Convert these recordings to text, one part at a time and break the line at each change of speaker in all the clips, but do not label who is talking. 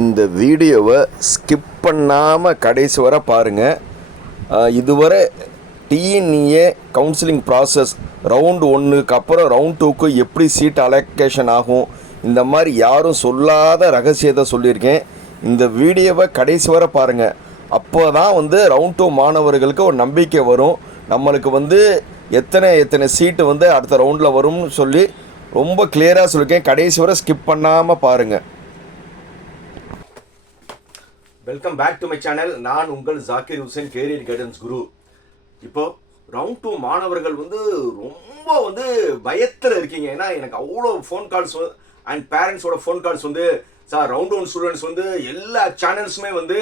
இந்த வீடியோவை ஸ்கிப் பண்ணாமல் கடைசி வரை பாருங்கள் இதுவரை டிஎன்இஏ கவுன்சிலிங் ப்ராசஸ் ரவுண்டு ஒன்றுக்கு அப்புறம் ரவுண்ட் டூக்கு எப்படி சீட் அலோகேஷன் ஆகும்? இந்த மாதிரி யாரும் சொல்லாத ரகசியத்தை சொல்லியிருக்கேன். இந்த வீடியோவை கடைசி வரை பாருங்கள் அப்போ தான் வந்து ரவுண்ட் டூ மாணவர்களுக்கு ஒரு நம்பிக்கை வரும். நம்மளுக்கு வந்து எத்தனை எத்தனை சீட்டு வந்து அடுத்த ரவுண்டில் வரும்னு சொல்லி ரொம்ப கிளியராக சொல்லியிருக்கேன். கடைசி வரை ஸ்கிப் பண்ணாமல் பாருங்கள் welcome back to my channel நான் உங்கள் ஜாக்கிர் ஹுசேன் கேரியர் கைடன்ஸ் குரு இப்போ ரவுண்ட் டூ மாணவர்கள் வந்து ரொம்ப வந்து பயத்தில் இருக்கீங்க. ஏன்னா எனக்கு அவ்வளோ ஃபோன் கால்ஸ் அண்ட் பேரண்ட்ஸோட ஃபோன் கால்ஸ் வந்து சார் ரவுண்ட் ஒன் ஸ்டூடெண்ட்ஸ் வந்து எல்லா சேனல்ஸுமே வந்து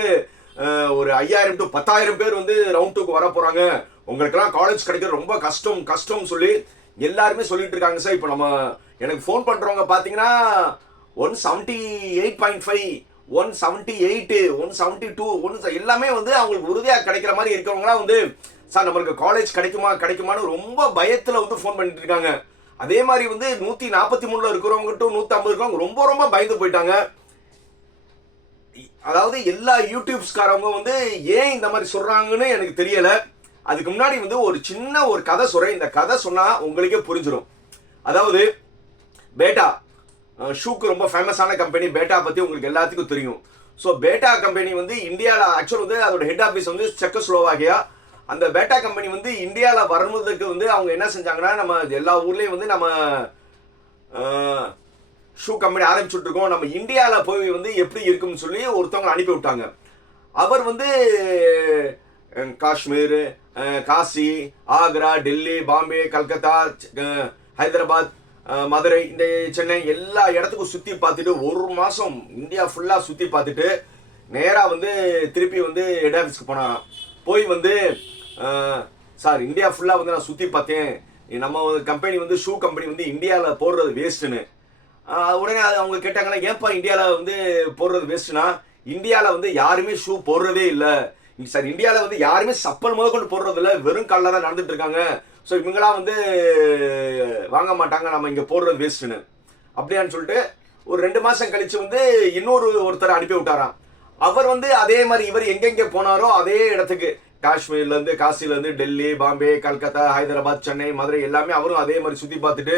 ஒரு ஐயாயிரம் டு பத்தாயிரம் பேர் வந்து ரவுண்ட் டூக்கு வர போகிறாங்க உங்களுக்கெல்லாம் காலேஜ் கிடைக்கிறது ரொம்ப கஷ்டம் கஷ்டம்னு சொல்லி எல்லாருமே சொல்லிட்டு இருக்காங்க சார் இப்போ நம்ம எனக்கு ஃபோன் பண்ணுறவங்க பார்த்தீங்கன்னா one seventy eight point five one seventy eight one seventy two one எல்லாமே வந்து அவங்களுக்கு உறுதியாக கிடைக்கிற மாதிரி இருக்கிறவங்களாம் வந்து சார் நம்மளுக்கு காலேஜ் கிடைக்குமா கிடைக்குமான்னு ரொம்ப பயத்தில் வந்து ஃபோன் பண்ணிட்டு இருக்காங்க அதே மாதிரி வந்து நூற்றி நாற்பத்தி மூணில் இருக்கிறவங்க டு நூற்றி ஐம்பது இருக்கிறவங்க ரொம்ப ரொம்ப பயந்து போயிட்டாங்க. அதாவது எல்லா யூடியூப்ஸ்காரவங்க வந்து ஏன் இந்த மாதிரி சொல்றாங்கன்னு எனக்கு தெரியல. அதுக்கு முன்னாடி வந்து ஒரு சின்ன ஒரு கதை சொல்றேன் இந்த கதை சொன்னா உங்களுக்கே புரிஞ்சிடும் அதாவது பேட்டா ஷூக்கு ரொம்ப ஃபேமஸான கம்பெனி பேட்டா பற்றி உங்களுக்கு எல்லாத்துக்கும் தெரியும். ஸோ பேட்டா கம்பெனி வந்து இந்தியாவில் ஆக்சுவல் வந்து அதோட ஹெட் ஆஃபீஸ் வந்து செக்கஸ்லோவாகியா அந்த பேட்டா கம்பெனி வந்து இந்தியாவில் வருவதற்கு வந்து அவங்க என்ன செஞ்சாங்கன்னா நம்ம எல்லா ஊர்லேயும் வந்து நம்ம ஷூ கம்பெனி ஆரம்பிச்சுட்ருக்கோம். நம்ம இந்தியாவில் போய் வந்து எப்படி இருக்கும்னு சொல்லி ஒருத்தவங்க அனுப்பி விட்டாங்க. அவர் வந்து காஷ்மீர் காசி ஆக்ரா டெல்லி பாம்பே கல்கத்தா ஹைதராபாத் மதுரை இந்த சென்னை எல்லா இடத்துக்கும் சுற்றி பார்த்துட்டு ஒரு மாதம் இந்தியா ஃபுல்லாக சுற்றி பார்த்துட்டு நேராக வந்து திருப்பி வந்து ஹெட் ஆஃபீஸ்க்கு போனாராம் போய் வந்து சார் இந்தியா ஃபுல்லாக வந்து நான் சுற்றி பார்த்தேன். நம்ம கம்பெனி வந்து ஷூ கம்பெனி வந்து இந்தியாவில் போடுறது வேஸ்ட்டுன்னு உடனே அது அவங்க கேட்டாங்கன்னா ஏன்ப்பா இந்தியாவில் வந்து போடுறது வேஸ்ட்டுன்னா இந்தியாவில் வந்து யாருமே ஷூ போடுறதே இல்லை. சார் இந்தியாவில் வந்து யாருமே சப்பல் முதல் கொண்டு போடுறது இல்லை வெறும் காலில் தான் நடந்துட்டு இருக்காங்க. ஸோ இவங்களாம் வந்து வாங்க மாட்டாங்க நம்ம இங்கே போடுறது வேஸ்ட்டுன்னு அப்படியான்னு சொல்லிட்டு ஒரு ரெண்டு மாதம் கழித்து வந்து இன்னொரு ஒருத்தர் அனுப்பி விட்டாராம். அவர் வந்து அதே மாதிரி இவர் எங்கெங்கே போனாரோ அதே இடத்துக்கு. காஷ்மீர்லேருந்து காசிலேருந்து டெல்லி பாம்பே கல்கத்தா ஹைதராபாத் சென்னை மதுரை எல்லாமே அவரும் அதே மாதிரி சுற்றி பார்த்துட்டு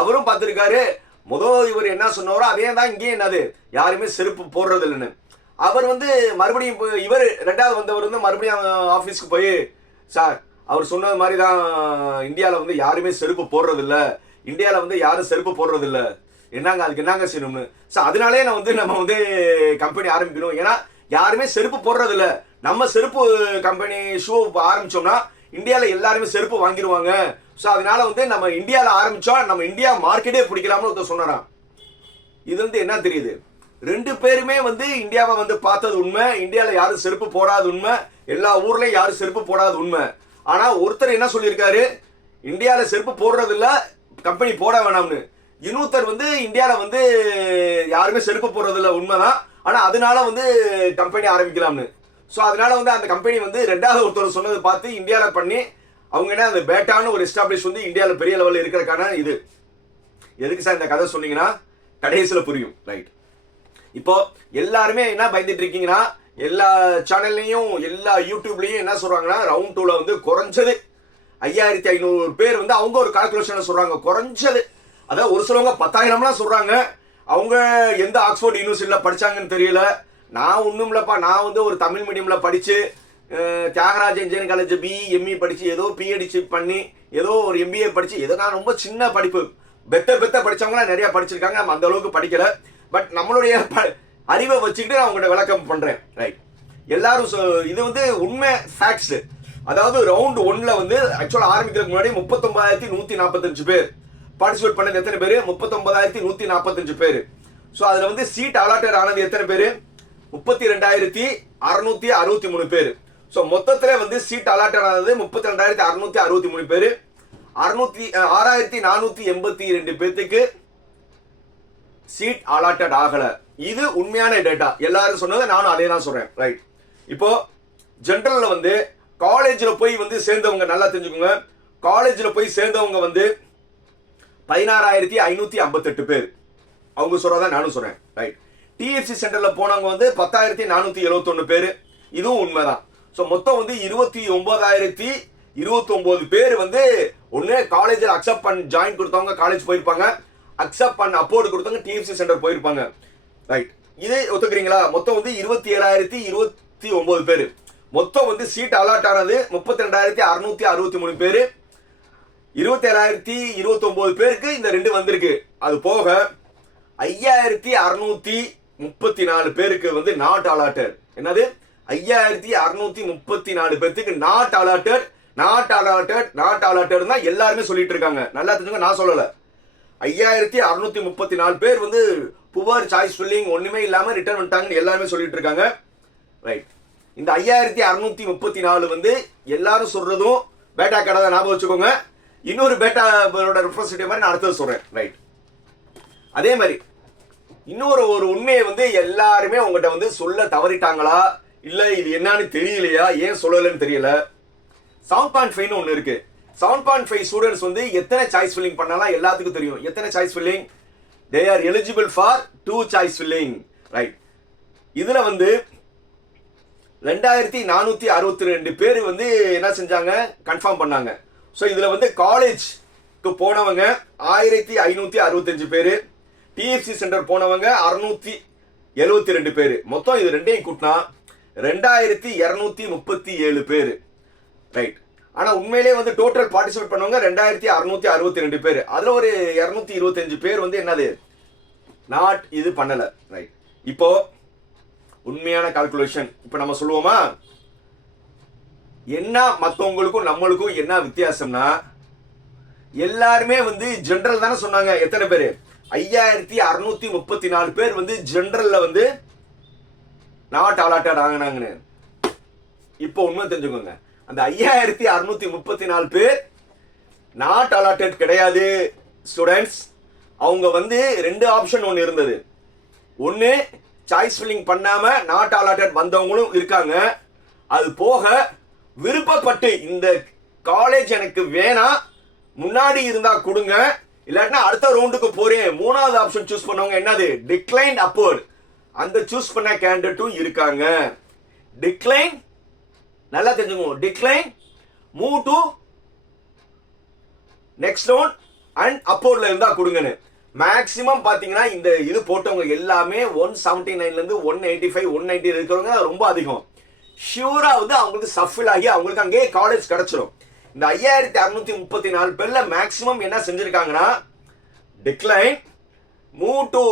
அவரும் பார்த்துருக்காரு. முதல் இவர் என்ன சொன்னாரோ அதே தான் இங்கேயும் என்னது? யாருமே செருப்பு போடுறது இல்லைன்னு அவர் வந்து மறுபடியும் போய் இவர் ரெண்டாவது வந்தவர் வந்து மறுபடியும் ஆஃபீஸ்க்கு போய் சார் அவர் சொன்னது மாதிரி தான் இந்தியாவில் வந்து யாருமே செருப்பு போடுறதில்ல. இந்தியாவில் வந்து யாரும் செருப்பு போடுறதில்ல. என்னங்க அதுக்கு என்னங்க செய்யணும்னு? ஸோ அதனாலே நான் வந்து நம்ம வந்து கம்பெனி ஆரம்பிக்கணும். ஏன்னா யாருமே செருப்பு போடுறதில்ல. நம்ம செருப்பு கம்பெனி ஷூ ஆரம்பிச்சோம்னா இந்தியாவில் எல்லாருமே செருப்பு வாங்கிடுவாங்க ஸோ அதனால வந்து நம்ம இந்தியாவில் ஆரம்பிச்சா நம்ம இந்தியா மார்க்கெட்டே பிடிக்கலாம்னு ஒருத்தர் சொன்னாராம். இது வந்து என்ன தெரியுது? ரெண்டு பேருமே வந்து இந்தியாவை வந்து பார்த்தது உண்மை. இந்தியாவில் யாரும் செருப்பு போடாத உண்மை. எல்லா ஊர்லேயும் யாரும் செருப்பு போடாத உண்மை. ஆனா ஒருத்தர் என்ன சொல்லியிருக்காரு? இந்தியாவில் செருப்பு போடுறது இல்லை கம்பெனி போட வேணாம்னு. இன்னொருத்தர் வந்து இந்தியாவில் வந்து யாருமே செருப்பு போடுறது இல்ல உண்மைதான். ஆனால் அதனால வந்து கம்பெனி ஆரம்பிக்கலாம்னு. ஸோ அதனால வந்து அந்த கம்பெனி வந்து ரெண்டாவது ஒருத்தர் சொன்னதை பார்த்து இந்தியாவில் பண்ணி அவங்க என்ன அந்த பேட்டான்னு ஒரு எஸ்டாப்ளிஷ் வந்து இந்தியாவில் பெரிய லெவலில் இருக்கிறக்கான இது. எதுக்கு சார் இந்த கதை சொன்னீங்கன்னா கடைசியில் புரியும். ரைட் இப்போ எல்லாருமே என்ன பயந்துட்டு இருக்கீங்கன்னா எல்லா சேனல்லையும் எல்லா யூடியூப்லேயும் என்ன சொல்கிறாங்கன்னா ரவுண்ட் டூவில் வந்து குறைஞ்சது. ஐயாயிரத்தி ஐநூறு பேர் வந்து அவங்க ஒரு கால்குலேஷனை சொல்கிறாங்க குறைஞ்சது. அதாவது ஒரு சிலவங்க பத்தாயிரம்லாம் சொல்கிறாங்க அவங்க எந்த ஆக்ஸ்போர்ட் யூனிவர்சிட்டியில் படிச்சாங்கன்னு தெரியல. நான் ஒன்றும் இல்லைப்பா நான் வந்து ஒரு தமிழ் மீடியமில் படித்து Thiagaraja engineering college BE ME படித்து ஏதோ பிஹெடிசி பண்ணி ஏதோ ஒரு எம்பிஏ படித்து ஏதோ நான் ரொம்ப சின்ன படிப்பு. பெத்த பெத்த படித்தவங்களாம் நிறையா படிச்சிருக்காங்க நம்ம அந்த அளவுக்கு படிக்கலை. பட் நம்மளுடைய ப- அறிவை வச்சுக்கிட்டு நான் உங்கள்கிட்ட விளக்கம் பண்றேன். ரைட் எல்லாரும் சொ- இது வந்து உண்மை ஃபேக்ட்ஸ் அதாவது ரவுண்ட் ஒன்ல வந்து ஆக்சுவலா ஆரம்பிக்கிறதுக்கு முன்னாடி முப்பத்தொன்பதாயிரத்தி நூத்தி நாற்பத்தஞ்சு பேர் பார்ட்டிசிபேட் பண்ணது எத்தனை பேர்? முப்பத்தொன்பதாயிரத்தி நூத்தி நாற்பத்தஞ்சு பேர். ஸோ அதுல வந்து சீட் அலாட்டட் ஆனது எத்தனை பேர்? முப்பத்தி ரெண்டாயிரத்தி அறுநூத்தி அறுபத்தி மூணு பேர். ஸோ மொத்தத்தில் வந்து சீட் அலாட்டட் ஆனது முப்பத்தி ரெண்டாயிரத்தி அறுநூத்தி அறுபத்தி மூணு பேர். அறுநூத்தி ஆறாயிரத்தி நானூத்தி எண்பத்தி ரெண்டு பேர்த்துக்கு சீட் அலாட்டட் ஆகலை. இது உண்மையான டேட்டா எல்லாரும் சொன்னதை நானும் அதே தான் சொல்றேன். ரைட் இப்போ ஜென்ரலில் வந்து காலேஜில் போய் வந்து சேர்ந்தவங்க நல்லா தெரிஞ்சுக்கோங்க. காலேஜில் போய் சேர்ந்தவங்க வந்து பதினாறாயிரத்தி ஐநூற்றி ஐம்பத்தெட்டு பேர். அவங்க சொல்கிறத நானும் சொல்கிறேன் ரைட் டிஎஃப்சி சென்டரில் போனவங்க வந்து பத்தாயிரத்தி நானூற்றி எழுபத்தொன்னு பேர். இதுவும் உண்மைதான். ஸோ மொத்தம் வந்து இருபத்தி ஒம்பதாயிரத்தி இருபத்தொம்போது பேர் வந்து ஒன்று காலேஜில் அக்செப்ட் பண்ண ஜாயின் கொடுத்தவங்க காலேஜ் போயிருப்பாங்க. அக்செப்ட் பண்ண அப்போர்டு கொடுத்தவங்க டிஎஃப்சி சென்டர் போயிருப்பாங்க. ரைட் இது ஒத்துக்கிறீங்களா? மொத்தம் வந்து இருபத்தி ஏழாயிரத்தி இருபத்தி ஒன்பது பேர். மொத்தம் வந்து சீட் அலாட் ஆனது முப்பத்தி ரெண்டாயிரத்தி அறுநூத்தி அறுபத்தி மூணு பேர். இருபத்தி ஏழாயிரத்தி இருபத்தி ஒன்பது பேருக்கு இந்த ரெண்டு வந்திருக்கு. அது போக ஐயாயிரத்தி அறுநூத்தி முப்பத்தி நாலு பேருக்கு வந்து நாட் அலாட்டட் என்னது? ஐயாயிரத்தி அறுநூத்தி முப்பத்தி நாலு பேர்த்துக்கு not allotted not allotted not allotted தான் எல்லாருமே சொல்லிட்டு இருக்காங்க. நல்லா தெரிஞ்சுங்க நான் சொல்லலை. ஐயாயிரத்தி அறுநூத்தி முப்பத்தி நாலு பேர் வந்து புவர் சாய்ஸ் ஃபில்லிங் ஒண்ணுமே இல்லாம ரிட்டர்ன் பண்ணிட்டாங்கன்னு எல்லாருமே சொல்லிட்டு இருக்காங்க. ரைட் இந்த ஐயாயிரத்தி அறுநூத்தி முப்பத்தி நாலு வந்து எல்லாரும் சொல்றதும் பேட்டா கடை தான் ஞாபகம் வச்சுக்கோங்க. இன்னொரு பேட்டாவோட ரெஃபரன்ஸ் மாதிரி நான் அடுத்தது சொல்றேன். ரைட் அதே மாதிரி இன்னொரு ஒரு உண்மையை வந்து எல்லாருமே உங்ககிட்ட வந்து சொல்ல தவறிட்டாங்களா? இல்லை இது என்னன்னு தெரியலையா? ஏன் சொல்லலைன்னு தெரியல? செவன் பாயிண்ட் ஃபைன் ஒன்று இருக்குது செவன் பாயிண்ட் ஃபைவ் ஸ்டூடெண்ட்ஸ் வந்து எத்தனை சாய்ஸ் ஃபில்லிங் பண்ணலாம் எல்லாத்துக்கும் தெரியும். எத்தனை choice filling they are eligible for to choice filling right இதில் வந்து ரெண்டாயிரத்தி நானூத்தி அறுபத்தி ரெண்டு பேர் வந்து என்ன செஞ்சாங்க? கன்ஃபார்ம் பண்ணாங்க. ஸோ இதில் வந்து காலேஜ்க்கு போனவங்க ஆயிரத்தி ஐநூத்தி அறுபத்தஞ்சு பேர் டிஎஃப்சி சென்டர் போனவங்க அறுநூத்தி எழுபத்தி ரெண்டு பேர். மொத்தம் இது ரெண்டையும் கூட்டினா ரெண்டாயிரத்தி இரநூத்தி முப்பத்தி ஏழு பேர். ரைட் ஆனால் உண்மையிலே வந்து டோட்டல் பார்ட்டிசிபேட் பண்ணவங்க ரெண்டாயிரத்தி அறுநூத்தி அறுபத்தி ரெண்டு பேர். அதில் ஒரு இரநூத்தி இருபத்தஞ்சு பேர் வந்து என்னது? நாட் இது பண்ணலை. ரைட் இப்போ உண்மையான கால்குலேஷன் இப்போ நம்ம சொல்லுவோமா? என்ன மற்றவங்களுக்கும் நம்மளுக்கும் என்ன வித்தியாசம்னா எல்லாருமே வந்து ஜென்ரல் தானே சொன்னாங்க. எத்தனை பேர்? ஐயாயிரத்தி அறுநூத்தி முப்பத்தி நாலு பேர் வந்து ஜென்ரல்ல வந்து நாட் அலாட்டட் ஆகினாங்கன்னு. இப்போ உண்மை தெரிஞ்சுக்கோங்க. அந்த ஐயாயிரத்தி அறுநூத்தி முப்பத்தி நாலு பேர் நாட் அலாட்டட் கிடையாது ஸ்டூடெண்ட்ஸ் அவங்க வந்து ரெண்டு ஆப்ஷன் ஒன்று இருந்தது. ஒன்று சாய்ஸ் ஃபில்லிங் பண்ணாம நாட் அலாட்டட் வந்தவங்களும் இருக்காங்க. அது போக விருப்பப்பட்டு இந்த காலேஜ் எனக்கு வேணாம் முன்னாடி இருந்தா கொடுங்க. இல்லாட்டினா அடுத்த ரவுண்டுக்கு போறேன். மூணாவது ஆப்ஷன் சூஸ் பண்ணவங்க என்னது? டிக்ளைன் அப்போர்ட் அந்த சூஸ் பண்ண கேண்டிடேட்டும் இருக்காங்க. டிக்ளைன் நல்லா தெரிஞ்சுக்கோங்க decline move to next one and அப்போர்ட்ல இருந்தா கொடுங்கன்னு. மேக்ஸிமம் பாத்தீங்கன்னா இந்த இது போட்டவங்க எல்லாமே ஒன் செவன்டி நைன்ல இருந்து one eighty five one ninety இருக்கிறவங்க ரொம்ப அதிகம். ஷியூரா வந்து அவங்களுக்கு சஃபில் ஆகி அவங்களுக்கு அங்கேயே காலேஜ் கிடச்சிரும். இந்த ஐயாயிரத்தி அறுநூத்தி முப்பத்தி நாலு பேர்ல மேக்ஸிமம் என்ன செஞ்சிருக்காங்கன்னா decline move to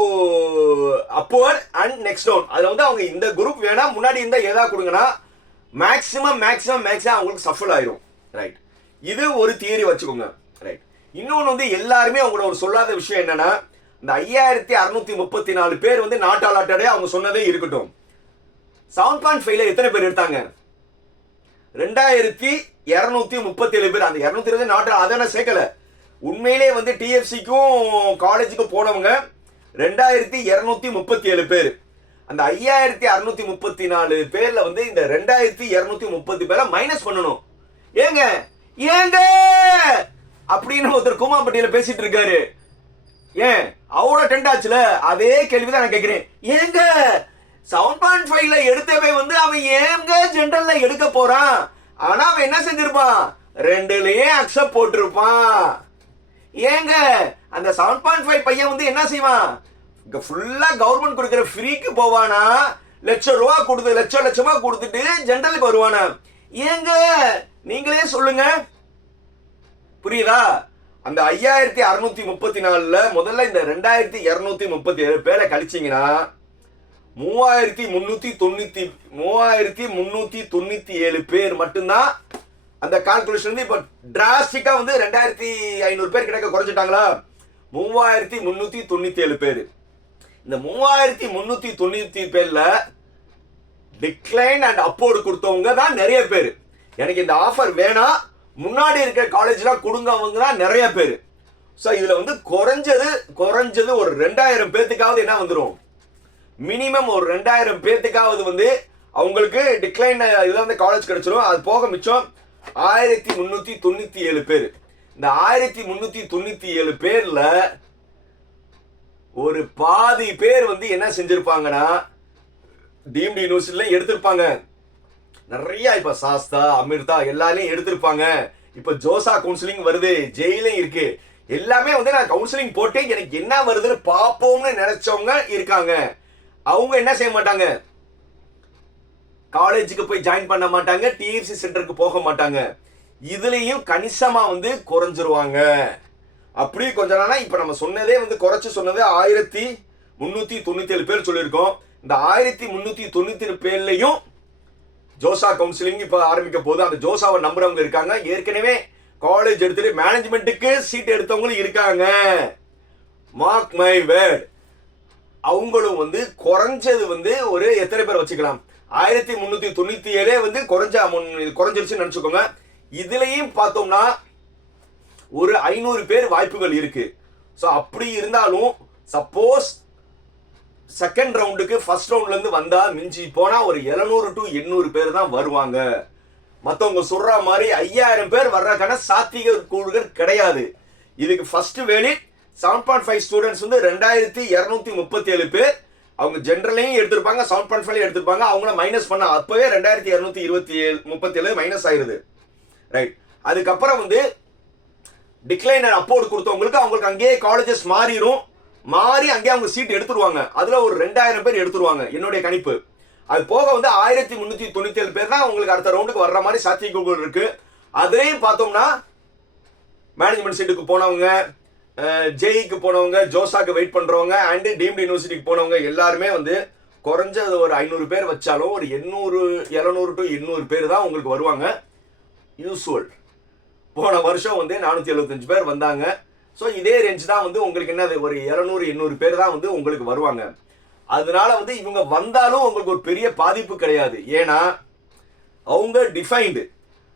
upward and next down அதுல வந்து அவங்க இந்த குரூப் வேணா முன்னாடி இருந்தா ஏதா கொடுங்கன்னா மேக்ஸிமம் மேக்ஸிமம் மேக்ஸிமம் அவங்களுக்கு சஃபல் ஆயிரும். ரைட் இது ஒரு தியரி வச்சுக்கோங்க. ரைட் இன்னொன்று வந்து எல்லாருமே அவங்களோட ஒரு சொல்லாத விஷயம் என்னன்னா இந்த ஐயாயிரத்தி அறுநூத்தி முப்பத்தி நாலு பேர் வந்து நாட்டாளாட்டடே அவங்க சொன்னதே இருக்கட்டும். செவன் பாயிண்ட் ஃபைவ்ல எத்தனை பேர் எடுத்தாங்க? ரெண்டாயிரத்தி இரநூத்தி முப்பத்தி ஏழு பேர். அந்த இரநூத்தி இருபது நாட்டு அதை நான் சேர்க்கல. உண்மையிலே வந்து டிஎஃப்சிக்கும் காலேஜுக்கும் போனவங்க ரெண்டாயிரத்தி இரநூத்தி முப்பத்தி ஏழு பேர். அந்த ஐயாயிரத்தி அறுநூத்தி முப்பத்தி நாலு பேர்ல வந்து இந்த ரெண்டாயிரத்தி இருநூத்தி முப்பத்தி பேரை மைனஸ் பண்ணணும். ஏங்க ஏங்க? அப்படின்னு ஒருத்தர் கூமாப்பட்டியில பேசிட்டு இருக்காரு. ஏன்? அவ்வளோ டென்ட் ஆச்சுல? அதே கேள்விதான் நான் கேட்கிறேன். ஏங்க? செவன் பாயிண்ட் ஃபைவ்ல எடுத்தவே வந்து அவன் ஏங்க ஜென்ரல்ல எடுக்க போறான்? ஆனா அவன் என்ன செஞ்சிருப்பான்? ரெண்டுலயே அக்செப்ட் போட்டிருப்பான். ஏங்க? அந்த செவன் பாயிண்ட் ஃபைவ் பையன் வந்து என்ன செய்வான்? இங்க ஃபுல்லா கவர்மெண்ட் கொடுக்குற ஃப்ரீக்கு போவானா? லட்சம் ரூபா கொடுத்து லட்சம் லட்சமா கொடுத்துட்டு ஜென்ரலுக்கு வருவானா? ஏங்க நீங்களே சொல்லுங்க. புரியுதா? அந்த ஐயாயிரத்தி அறுநூத்தி முப்பத்தி நாலுல முதல்ல இந்த ரெண்டாயிரத்தி இருநூத்தி முப்பத்தி ஏழு பேரை கழிச்சிங்கன்னா மூவாயிரத்தி முன்னூத்தி தொண்ணூத்தி மூவாயிரத்தி முன்னூத்தி தொண்ணூத்தி ஏழு பேர் மட்டும்தான் அந்த கால்குலேஷன் வந்து இப்ப டிராஸ்டிக்கா வந்து ரெண்டாயிரத்தி ஐநூறு பேர் கிடக்க குறைச்சிட்டாங்களா? மூவாயிரத்தி முன்னூத்தி தொண்ணூத்தி ஏழு பேர். இந்த மூவாயிரத்தி முன்னூத்தி தொண்ணூத்தி பேர்ல டிக்ளைன் அண்ட் அப்போர்டு கொடுத்தவங்க தான் நிறைய பேர். எனக்கு இந்த ஆஃபர் வேணாம் முன்னாடி இருக்கிற காலேஜ்லாம் கொடுங்கவங்க தான் நிறைய பேர். ஸோ இதில் வந்து குறைஞ்சது குறைஞ்சது ஒரு ரெண்டாயிரம் பேர்த்துக்காவது என்ன வந்துடும் மினிமம் ஒரு ரெண்டாயிரம் பேர்த்துக்காவது வந்து அவங்களுக்கு டிக்ளைன் இதில் வந்து காலேஜ் கிடச்சிரும். அது போக மிச்சம் ஆயிரத்தி முந்நூற்றி தொண்ணூற்றி ஏழு பேர். இந்த ஆயிரத்தி முந்நூற்றி தொண்ணூற்றி ஏழு பேரில் ஒரு பாதி பேர் வந்து என்ன செஞ்சிருப்பாங்கன்னா டிஎம்டி நியூஸ்ல எடுத்திருப்பாங்க. நிறைய இப்ப சாஸ்தா அமிர்தா எல்லாரையும் எடுத்திருப்பாங்க. இப்ப ஜோசா கவுன்சிலிங் வருது ஜெயிலும் இருக்கு. எல்லாமே வந்து நான் கவுன்சிலிங் போட்டு எனக்கு என்ன வருதுன்னு பார்ப்போம்னு நினைச்சவங்க இருக்காங்க. அவங்க என்ன செய்ய மாட்டாங்க? காலேஜுக்கு போய் ஜாயின் பண்ண மாட்டாங்க டிஎஃப்சி சென்டருக்கு போக மாட்டாங்க. இதுலயும் கணிசமா வந்து குறைஞ்சிருவாங்க. அப்படி கொஞ்ச நாளா இப்ப நம்ம சொன்னதே வந்து குறைச்சு சொன்னது ஆயிரத்தி முன்னூத்தி தொண்ணூத்தி ஏழு பேர் சொல்லியிருக்கோம். இந்த ஆயிரத்தி முன்னூத்தி தொண்ணூத்தி ஏழு பேர்லையும் ஜோசா கவுன்சிலிங் இப்ப ஆரம்பிக்க போது அந்த ஜோசாவை நம்புறவங்க இருக்காங்க. ஏற்கனவே காலேஜ் எடுத்துட்டு மேனேஜ்மெண்ட்டுக்கு சீட் எடுத்தவங்களும் இருக்காங்க. மார்க் மை வேர்ட் அவங்களும் வந்து குறைஞ்சது வந்து ஒரு எத்தனை பேர் வச்சுக்கலாம்? ஆயிரத்தி முன்னூத்தி தொண்ணூத்தி ஏழே வந்து குறைஞ்ச அமௌண்ட் குறைஞ்சிருச்சுன்னு நினைச்சுக்கோங்க. இதுலயும் பார்த்தோம்னா ஒரு ஐநூறு பேர் வாய்ப்புகள் இருக்கு. ஸோ அப்படி இருந்தாலும் சப்போஸ் செகண்ட் ரவுண்டுக்கு ஃபர்ஸ்ட் ரவுண்ட்லேருந்து வந்தால் மிஞ்சி போனால் ஒரு 700 டு 800 பேர் தான் வருவாங்க. மற்றவங்க சொல்கிற மாதிரி ஐயாயிரம் பேர் வர்றதுக்கான சாத்திக கூறுகள் கிடையாது. இதுக்கு first valid seven point five students வந்து ரெண்டாயிரத்தி இரநூத்தி முப்பத்தி ஏழு பேர். அவங்க ஜென்ரலையும் எடுத்திருப்பாங்க செவன் பாயிண்ட் ஃபைவ் எடுத்திருப்பாங்க. அவங்கள மைனஸ் பண்ண அப்பவே ரெண்டாயிரத்தி இரநூத்தி இருபத்தி ஏழு முப்பத்தி ஏழு மைனஸ் ஆயிடுது ரைட் அதுக்கப்புறம் வந்து டிக்ளைனர் அப்போர்டு கொடுத்தவங்களுக்கு அவங்களுக்கு அங்கேயே காலேஜஸ் மாறிடும் மாறி அங்கேயே அவங்க சீட் எடுத்துருவாங்க. அதில் ஒரு ரெண்டாயிரம் பேர் எடுத்துருவாங்க என்னுடைய கணிப்பு. அது போக வந்து ஆயிரத்தி முன்னூத்தி தொண்ணூத்தி ஏழு பேர் தான் உங்களுக்கு அடுத்த ரவுண்டுக்கு வர்ற மாதிரி சாத்தியக்கூறுகள் இருக்கு. அதையும் பார்த்தோம்னா மேனேஜ்மெண்ட் சீட்டுக்கு போனவங்க ஜெய்க்கு போனவங்க ஜோசாக்கு வெயிட் பண்றவங்க அண்ட் டீம்டு யூனிவர்சிட்டிக்கு போனவங்க எல்லாருமே வந்து குறைஞ்சது ஒரு ஐநூறு பேர் வச்சாலும் ஒரு எண்ணூறு இரநூறு டு எண்ணூறு பேர் தான் உங்களுக்கு வருவாங்க. யூஸ்வல் போன வருஷம் வந்து நானூற்றி எழுபத்தஞ்சு பேர் வந்தாங்க. ஸோ இதே ரேஞ்ச் தான் வந்து உங்களுக்கு என்னது? ஒரு இரநூறு எண்ணூறு பேர் தான் வந்து உங்களுக்கு வருவாங்க. அதனால வந்து இவங்க வந்தாலும் உங்களுக்கு ஒரு பெரிய பாதிப்பு கிடையாது. ஏன்னா அவங்க டிஃபைன்டு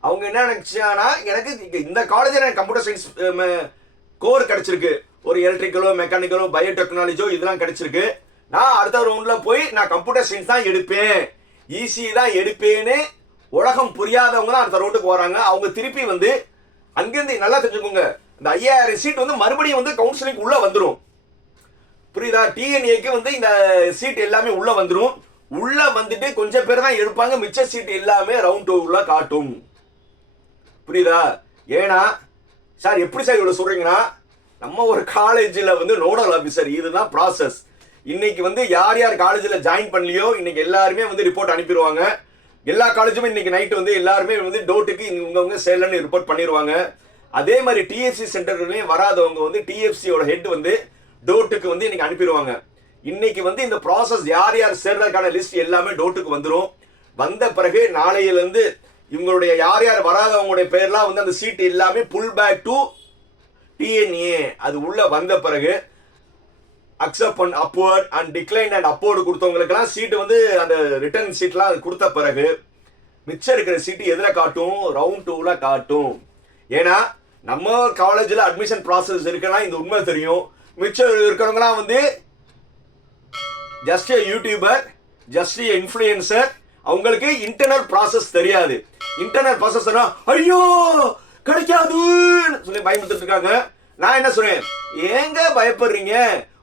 அவங்க என்ன நினச்சாங்கன்னா எனக்கு இந்த காலேஜில் எனக்கு கம்ப்யூட்டர் சயின்ஸ் கோர் கிடச்சிருக்கு. ஒரு எலக்ட்ரிக்கலோ மெக்கானிக்கலோ பயோடெக்னாலஜியோ இதெல்லாம் கிடச்சிருக்கு. நான் அடுத்த ரவுண்டில் போய் நான் கம்ப்யூட்டர் சயின்ஸ் தான் எடுப்பேன். ஈஸி தான் எடுப்பேன்னு உலகம் புரியாதவங்க தான் அடுத்த ரவுண்டுக்கு வராங்க. அவங்க திருப்பி வந்து அங்கிருந்து நல்லா தெரிஞ்சுக்கோங்க. இந்த ஐயாயிரம் சீட் வந்து மறுபடியும் வந்து கவுன்சிலிங் உள்ள வந்துடும் புரியுதா? டிஎன்ஏக்கு வந்து இந்த சீட் எல்லாமே உள்ள வந்துடும் உள்ள வந்துட்டு கொஞ்சம் பேர் தான் எடுப்பாங்க. மிச்ச சீட் எல்லாமே ரவுண்ட் டூல காட்டும். புரியுதா? ஏன்னா சார் எப்படி சார் இவ்வளவு சொல்றீங்கன்னா நம்ம ஒரு காலேஜில் வந்து நோடல் ஆஃபீஸர் இதுதான் ப்ராசஸ் இன்னைக்கு வந்து யார் யார் காலேஜில் ஜாயின் பண்ணலையோ இன்னைக்கு எல்லாருமே வந்து ரிப்போர்ட் அனுப்பிடுவாங்க. எல்லா காலேஜுமே இன்னைக்கு நைட்டு வந்து எல்லாருமே வந்து டோட்டுக்கு இவங்கவுங்க சேலன்னு ரிப்போர்ட் பண்ணிடுவாங்க அதே மாதிரி டிஎஃப்சி சென்டர்லையும் வராதவங்க வந்து டிஎஃப்சியோட ஹெட் வந்து டோட்டுக்கு வந்து இன்னைக்கு அனுப்பிடுவாங்க இன்னைக்கு வந்து இந்த ப்ராசஸ் யார் யார் சேர்றதுக்கான லிஸ்ட் எல்லாமே டோட்டுக்கு வந்துடும் வந்த பிறகு நாளையிலேருந்து இவங்களுடைய யார் யார் வராதவங்களுடைய பேர்லாம் வந்து அந்த சீட் எல்லாமே புல் பேக் டு டிஎன்ஏ அது உள்ள வந்த பிறகு அக்செப்ட் பண்ண upward and decline and upward கொடுத்தவங்களுக்கெல்லாம் seat வந்து அந்த ரிட்டர்ன் சீட்லாம் அது கொடுத்த பிறகு மிச்சம் இருக்கிற சீட்டு எதில் காட்டும்? ரவுண்ட் டூவில் காட்டும். ஏன்னா நம்ம காலேஜில் அட்மிஷன் ப்ராசஸ் இருக்குன்னா இந்த உண்மை தெரியும். மிச்சம் இருக்கிறவங்களாம் வந்து ஜஸ்ட் யூடியூபர் ஜஸ்ட் இன்ஃப்ளூயன்சர் அவங்களுக்கு இன்டர்னல் ப்ராசஸ் தெரியாது. இன்டர்னல் ப்ராசஸ் ஐயோ கிடைக்காதுன்னு சொல்லி பயமுறுத்துட்டு இருக்காங்க. நான் என்ன சொல்றேன் ஏங்க பயப்படுறீங்க?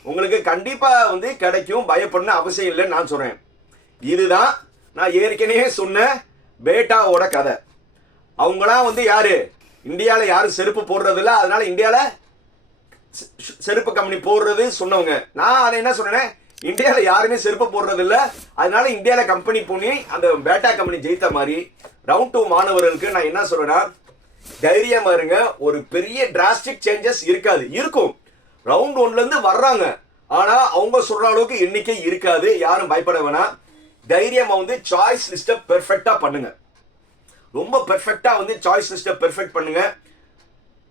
உங்களுக்கு கண்டிப்பாக வந்து கிடைக்கும் பயப்படணும் அவசியம் இல்லைன்னு நான் சொல்கிறேன் இதுதான் நான் ஏற்கனவே சொன்ன பேட்டாவோட கதை. அவங்களாம் வந்து யார்? இந்தியாவில் யாரும் செருப்பு போடுறதில்ல அதனால் அதனால செருப்பு கம்பெனி போடுறது சொன்னவங்க. நான் அதை என்ன சொன்னேன்? இந்தியாவில் யாருமே செருப்பு போடுறது இல்ல அதனால இந்தியாவில் கம்பெனி பண்ணி அந்த பேட்டா கம்பெனி ஜெயித்த மாதிரி ரவுண்ட் டூ மாணவர்களுக்கு நான் என்ன சொல்றேன்னா தைரியமா இருங்க. ஒரு பெரிய டிராஸ்டிக் சேஞ்சஸ் இருக்காது. இருக்கும். ரவுண்ட் ஒன்லேருந்து வர்றாங்க. ஆனால் அவங்க சொல்கிற அளவுக்கு எண்ணிக்கை இருக்காது. யாரும் பயப்பட வேணாம். தைரியமாக வந்து சாய்ஸ் லிஸ்ட்டை பெர்ஃபெக்டாக பண்ணுங்க. ரொம்ப பெர்ஃபெக்டாக வந்து சாய்ஸ் லிஸ்ட்டை பெர்ஃபெக்ட் பண்ணுங்க.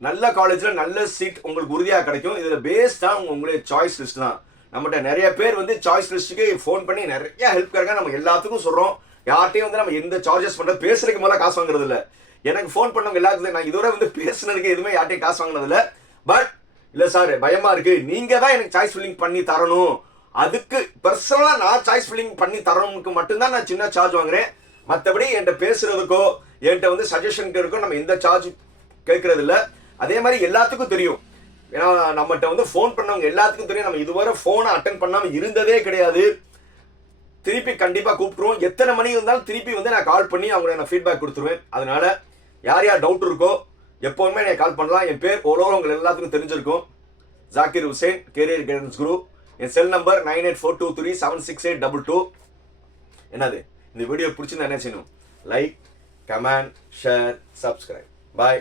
நல்ல காலேஜில் நல்ல சீட் உங்களுக்கு உறுதியாக கிடைக்கும். இதில் பேஸ்டாக உங்களுடைய சாய்ஸ் லிஸ்ட் தான். நம்மகிட்ட நிறைய பேர் வந்து சாய்ஸ் லிஸ்ட்டுக்கு ஃபோன் பண்ணி நிறைய ஹெல்ப் கேட்க நம்ம எல்லாத்துக்கும் சொல்கிறோம் யார்ட்டையும் வந்து நம்ம எந்த சார்ஜஸ் பண்ணுறது பேசுறதுக்கு மேலே காசு வாங்குறது இல்லை எனக்கு ஃபோன் பண்ணவங்க எல்லாத்துக்கும் நான் இதுவரை வந்து பேசுனதுக்கு எதுவுமே யார்ட்டையும் காசு வாங்கினது பட் இல்லை சார் பயமாக இருக்குது நீங்கள் தான் எனக்கு சாய்ஸ் ஃபில்லிங் பண்ணி தரணும். அதுக்கு பர்சனலாக நான் சாய்ஸ் ஃபில்லிங் பண்ணி தரணுக்கு மட்டும்தான் நான் சின்ன சார்ஜ் வாங்குறேன். மற்றபடி என்கிட்ட பேசுகிறதுக்கோ என்கிட்ட வந்து சஜஷனுக்கு இருக்கோ நம்ம எந்த சார்ஜ் கேட்கறது இல்லை. அதே மாதிரி எல்லாத்துக்கும் தெரியும். ஏன்னா நம்மகிட்ட வந்து ஃபோன் பண்ணவங்க எல்லாத்துக்கும் தெரியும். நம்ம இதுவரை ஃபோனை அட்டன் பண்ணாமல் இருந்ததே கிடையாது. திருப்பி கண்டிப்பாக கூப்பிட்ருவோம் எத்தனை மணி இருந்தாலும் திருப்பி வந்து நான் கால் பண்ணி அவங்களுக்கு நான் ஃபீட்பேக் கொடுத்துருவேன். அதனால யார் யார் டவுட் இருக்கோ எப்போவுமே நீங்கள் கால் பண்ணலாம். என் பேர் ஓலோ உங்கள் எல்லாத்துக்கும் தெரிஞ்சிருக்கும். Zakir Hussain career guidance group என் cell number nine eight four two three seven six eight double two. என்னது? இந்த வீடியோ பிடிச்சிருந்தா என்ன செய்யணும்? Like comment share subscribe bye